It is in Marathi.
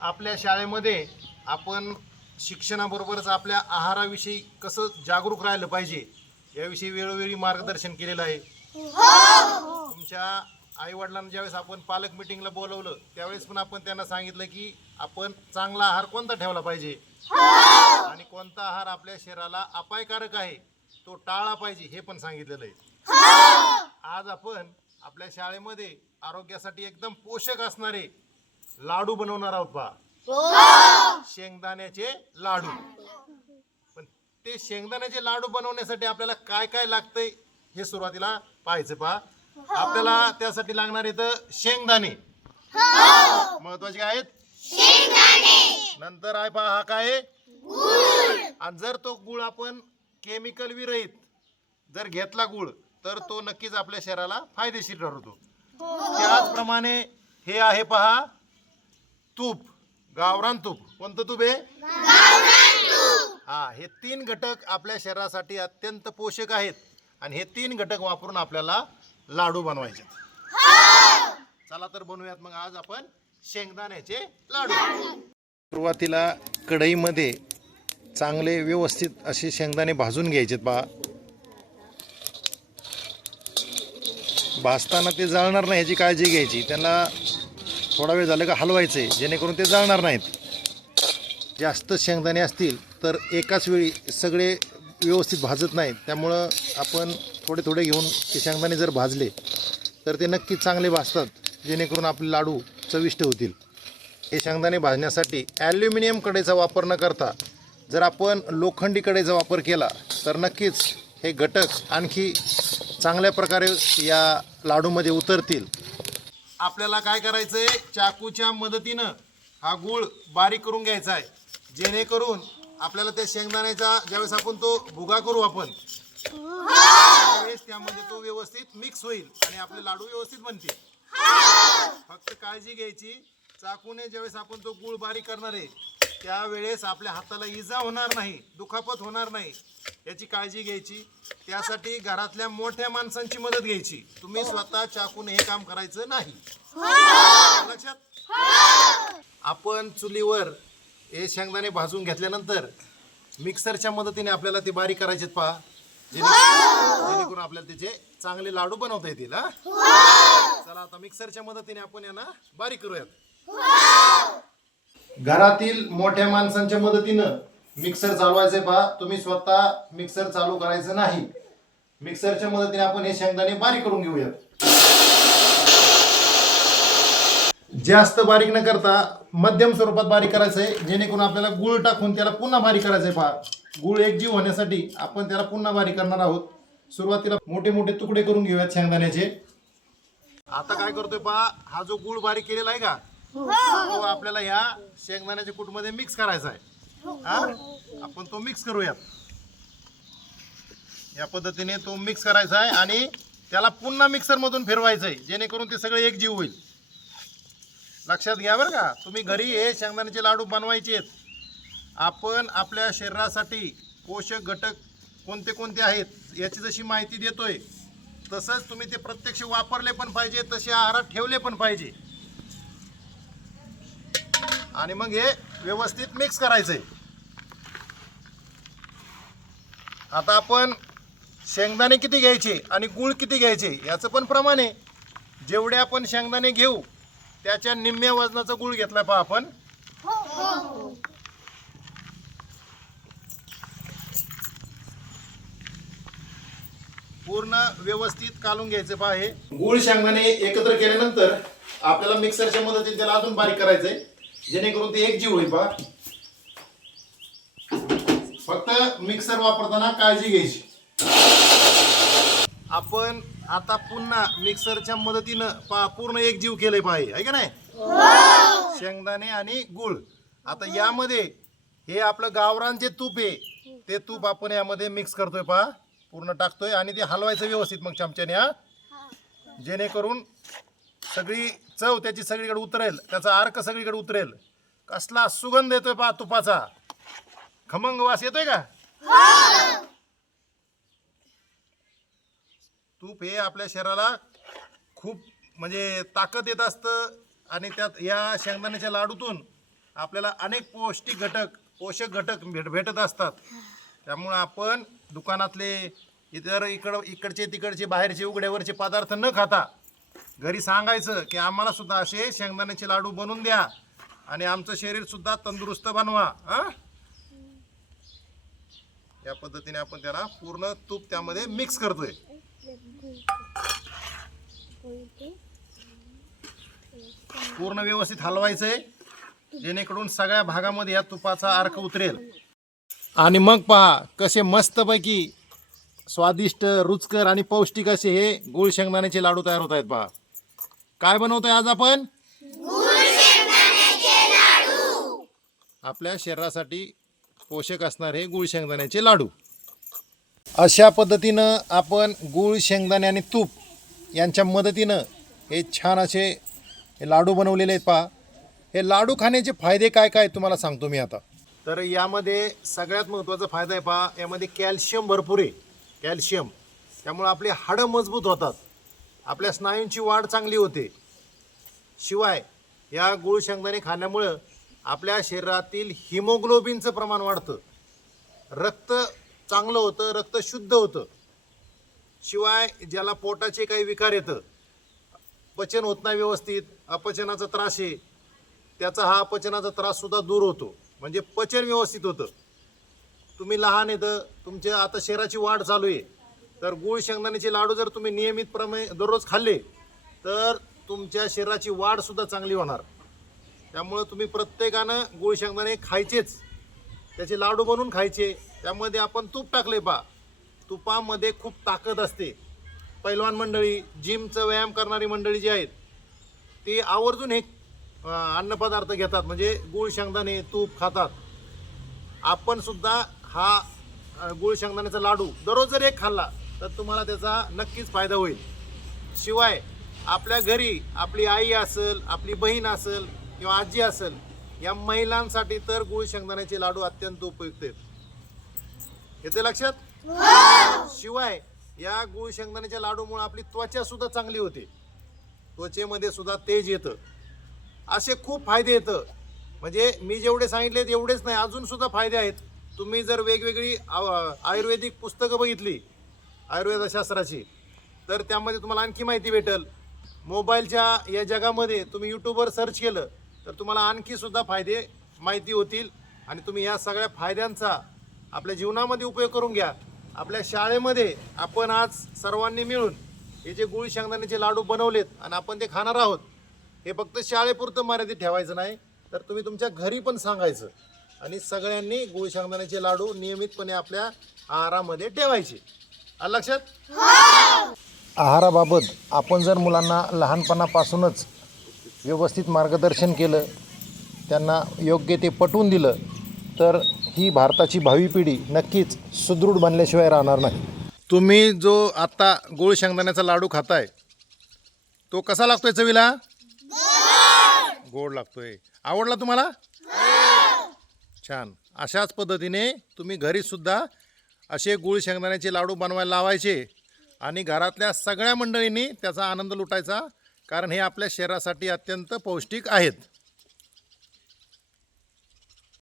आपल्या शाळेमध्ये आपण शिक्षणाबरोबरच आपल्या आहाराविषयी कसं जागरूक राहिलं पाहिजे याविषयी वेळोवेळी मार्गदर्शन केलेलं आहे. तुमच्या आई वडिलांना ज्यावेळेस आपण पालक मिटिंगला बोलवलं त्यावेळेस पण आपण त्यांना सांगितलं की आपण चांगला आहार कोणता ठेवला पाहिजे? आणि कोणता आहार आपल्या शरीराला अपायकारक आहे तो टाळला पाहिजे हे पण सांगितलेलं आहे. आज आपण आपल्या शाळेमध्ये आरोग्यासाठी एकदम पोषक असणारे लाडू बनवणार आहोत पहा. शेंगदाण्याचे लाडू. पण ते शेंगदाण्याचे लाडू बनवण्यासाठी आपल्याला काय काय लागतंय हे सुरुवातीला पाहायचं पहा. आपल्याला त्यासाठी लागणार इथं शेंगदाणे. महत्त्वाचे काय आहेत? नंतर आहे पहा हा काय आहे? आणि जर तो गुळ आपण केमिकल विरहित जर घेतला गुळ तर तो नक्कीच आपल्या शरीराला फायदेशीर ठरवतो त्याचप्रमाणे हे आहे पहा तूप. गावरान तूप. कोणतं तूप आहे हा हे तीन घटक आपल्या शरीरासाठी अत्यंत पोषक आहेत. आणि हे तीन घटक वापरून आपल्याला लाडू बनवायचे. चला तर बनवूयात मग आज आपण शेंगदाण्याचे लाडू. सुरुवातीला कढईमध्ये चांगले व्यवस्थित असे शेंगदाणे भाजून घ्यायचे पहा भाजताना ते जाळणार नाही ह्याची काळजी घ्यायची. त्यांना थोडा वेळ झालं का हलवायचं जेणेकरून ते जाळणार नाहीत. जास्त शेंगदाणे असतील तर एकाच वेळी सगळे व्यवस्थित भाजत नाहीत. त्यामुळं आपण थोडे थोडे घेऊन ते शेंगदाणे जर भाजले तर ते नक्कीच चांगले भाजतात जेणेकरून आपले लाडू चविष्ट होतील. हे शेंगदाणे भाजण्यासाठी ॲल्युमिनियम कडेचा वापर न करता जर आपण लोखंडी कडेचा वापर केला तर नक्कीच हे घटक आणखी चांगल्या प्रकारे या लाडूमध्ये उतरतील. आपल्याला काय करायचं आहे चाकूच्या मदतीनं हा गूळ बारीक करून घ्यायचा आहे. जेणेकरून आपल्याला त्या शेंगदाण्याचा ज्यावेळेस आपण तो भुगा करू आपण त्यावेळेस त्यामध्ये तो व्यवस्थित मिक्स होईल आणि आपले लाडू व्यवस्थित बनतील. फक्त काळजी घ्यायची. चाकूने ज्यावेळेस आपण तो गूळ बारीक करणार आहे त्यावेळेस आपल्या हाताला इजा होणार नाही दुखापत होणार नाही याची काळजी घ्यायची. त्यासाठी घरातल्या मोठ्या माणसांची मदत घ्यायची. तुम्ही स्वतः चाकूने हे काम करायचं नाही. लक्षात? आपण चुलीवर हे शेंगदाणे भाजून घेतल्यानंतर मिक्सरच्या मदतीने आपल्याला ते बारीक करायचे पहा. जेणे- जेणेकरून आपल्याला त्याचे चांगले लाडू बनवता येतील हा? चला आता मिक्सरच्या मदतीने आपण यांना बारीक करूयात. घरातील मोठ्या माणसांच्या मदतीनं मिक्सर चालवायचे पहा. तुम्ही स्वतः मिक्सर चालू करायचं नाही. मिक्सरच्या मदतीने आपण हे शेंगदाणे बारीक करून घेऊयात. जास्त बारीक न करता मध्यम स्वरूपात बारीक करायचं आहे जेणेकरून आपल्याला गुळ टाकून त्याला पुन्हा बारीक करायचं आहे पहा. गुळ एकजीव होण्यासाठी आपण त्याला पुन्हा बारीक करणार आहोत. सुरुवातीला मोठे मोठे तुकडे करून घेऊयात शेंगदाण्याचे. आता काय करतोय पहा हा जो गुळ बारीक केलेला आहे का? तो आपल्याला ह्या शेंगदाण्याच्या कूटमध्ये मिक्स करायचा आहे. हा? आपण तो मिक्स करूयात. या पद्धतीने तो मिक्स करायचा आहे आणि त्याला पुन्हा मिक्सरमधून फिरवायचं आहे जेणेकरून ते सगळे एकजीव होईल. लक्षात घ्या बरं का तुम्ही घरी हे शेंगदाण्याचे लाडू बनवायचे आहेत. आपण आपल्या शरीरासाठी पोषक घटक कोणते कोणते आहेत याची जशी माहिती देतोय तसंच तुम्ही ते प्रत्यक्ष वापरले पण पाहिजे तसे आहारात ठेवले पण पाहिजे. आणि मग हे व्यवस्थित मिक्स करायचंय. आता आपण शेंगदाणे किती घ्यायचे आणि गुळ किती घ्यायचे याचं पण प्रमाण आहे. जेवढे आपण शेंगदाणे घेऊ त्याच्या निम्म्या वजनाचा गुळ घेतला पहा आपण. पूर्ण व्यवस्थित कालून घ्यायचे पहा हे. गुळ शेंगदाणे एकत्र केल्यानंतर आपल्याला मिक्सरच्या मदतीने त्याला अजून बारीक करायचंय. जेणेकरून ते एक जीव होईल पहा. फक्त मिक्सर वापरताना काळजी घ्यायची. आपण आता पुन्हा मिक्सरच्या मदतीनं पूर्ण एकजीव केलंय पहा हे, आहे का नाही? शेंगदाणे आणि गुळ. आता यामध्ये हे आपलं गावरान जे तूप आहे ते तूप आपण यामध्ये मिक्स करतोय पहा पूर्ण टाकतोय आणि ते हलवायचं व्यवस्थित मग चमच्याने हा. जेणेकरून सगळी चव त्याची सगळीकडे उतरेल. त्याचा अर्क सगळीकडे उतरेल. कसला सुगंध येतोय पहा तुपाचा. खमंग वास येतोय का? तूप हे आपल्या शरीराला खूप म्हणजे ताकद येत असतं आणि त्यात या शेंगदाण्याच्या लाडूतून आपल्याला अनेक पौष्टिक घटक पोषक घटक भेट भेटत असतात. त्यामुळं आपण दुकानातले इतर इकड इकडचे तिकडचे बाहेरचे उघड्यावरचे पदार्थ न खाता घरी सांगायचं की आम्हाला सुद्धा असे शेंगदाण्याचे लाडू बनवून द्या आणि आमचं शरीर सुद्धा तंदुरुस्त बनवा हां? या पद्धतीने आपण त्याला पूर्ण तूप त्यामध्ये मिक्स करतोय. पूर्ण व्यवस्थित हलवायचंय. जेणेकरून सगळ्या भागामध्ये या तुपाचा अर्क उतरेल. आणि मग पहा कसे मस्तपैकी स्वादिष्ट रुचकर आणि पौष्टिक असे हे गुळ शेंगदाण्याचे लाडू तयार होत आहेत पहा. काय बनवतोय आज आपण? आपल्या शरीरासाठी पोषक असणारे गुळ शेंगदाण्याचे लाडू. अशा पद्धतीनं आपण गूळ शेंगदाणे आणि तूप यांच्या मदतीनं हे छान असे हे लाडू बनवलेले आहेत पहा. हे लाडू खाण्याचे फायदे काय काय तुम्हाला सांगतो मी आता. तर यामध्ये सगळ्यात महत्त्वाचा फायदा आहे पहा यामध्ये कॅल्शियम भरपूर आहे. कॅल्शियम. त्यामुळं आपली हाडं मजबूत होतात. आपल्या स्नायूंची वाढ चांगली होते. शिवाय या गुळ शेंगदाणे खाण्यामुळं आपल्या शरीरातील हिमोग्लोबिनचं प्रमाण वाढतं. रक्त चांगलं होतं रक्त शुद्ध होतं. शिवाय ज्याला पोटाचे काही विकार येतं पचन होत नाही व्यवस्थित अपचनाचा त्रास आहे त्याचा हा अपचनाचा त्राससुद्धा दूर होतो. म्हणजे पचन व्यवस्थित होतं. तुम्ही लहान येतं तुमच्या आता शरीराची वाढ चालू आहे. तर गुळ शेंगदाण्याचे लाडू जर तुम्ही नियमितप्रमाणे दररोज खाल्ले तर तुमच्या शरीराची वाढसुद्धा चांगली होणार. त्यामुळं तुम्ही प्रत्येकानं गुळ शेंगदाणे खायचेच. त्याचे लाडू बनवून खायचे. त्यामध्ये आपण तूप टाकले पा तुपामध्ये खूप ताकद असते. पैलवान मंडळी जिमचं व्यायाम करणारी मंडळी जी आहेत ती आवर्जून हे अन्नपदार्थ घेतात. म्हणजे गुळ शेंगदाणे तूप खातात. आपण सुद्धा हा गुळ शेंगदाण्याचा लाडू दररोज जर एक खाल्ला तर तुम्हाला त्याचा नक्कीच फायदा होईल. शिवाय आपल्या घरी आपली आई असेल आपली बहीण असेल किंवा आजी असेल या महिलांसाठी तर गुळ शेंगदाण्याचे लाडू अत्यंत उपयुक्त आहेत. येते लक्षात? शिवाय या गुळ शेंगदाण्याच्या लाडूमुळे आपली त्वचा सुद्धा चांगली होते. त्वचेमध्ये सुद्धा तेज येतं. असे खूप फायदे येतं. म्हणजे मी जेवढे सांगितले एवढेच नाही अजून सुद्धा फायदे आहेत. तुम्ही जर वेगवेगळी आयुर्वेदिक पुस्तकं बघितली आयुर्वेदशास्त्राची तर त्यामध्ये तुम्हाला आणखी माहिती भेटेल. मोबाईलच्या या जगामध्ये तुम्ही यूट्यूबवर सर्च केलं तर तुम्हाला आणखी सुद्धा फायदे माहिती होतील. आणि तुम्ही या सगळ्या फायद्यांचा आपल्या जीवनामध्ये उपयोग करून घ्या. आपल्या शाळेमध्ये आपण आज सर्वांनी मिळून हे जे गुळी शेंगदाण्याचे लाडू बनवलेत आणि आपण ते खाणार आहोत हे फक्त शाळेपुरतं मर्यादित ठेवायचं नाही तर तुम्ही तुमच्या घरी पण सांगायचं आणि सगळ्यांनी गुळी शेंगदाण्याचे लाडू नियमितपणे आपल्या आहारामध्ये ठेवायचे. आलं लक्षात? हो! आहाराबाबत आपण जर मुलांना लहानपणापासूनच व्यवस्थित मार्गदर्शन केलं त्यांना योग्य ते पटवून दिलं तर ही भारताची भावी पिढी नक्कीच सुदृढ बनल्याशिवाय राहणार नाही. तुम्ही जो आत्ता गोळ शेंगदाण्याचा लाडू खाताय तो कसा लागतोय चवीला? गोड लागतोय. आवडला तुम्हाला? छान. अशाच पद्धतीने तुम्ही घरी सुद्धा असे गुळ शेंगदाण्याचे लाडू बनवायला लावायचे आणि घरातल्या सगळ्या मंडळींनी त्याचा आनंद लुटायचा कारण हे आपल्या शरीरासाठी अत्यंत पौष्टिक आहेत.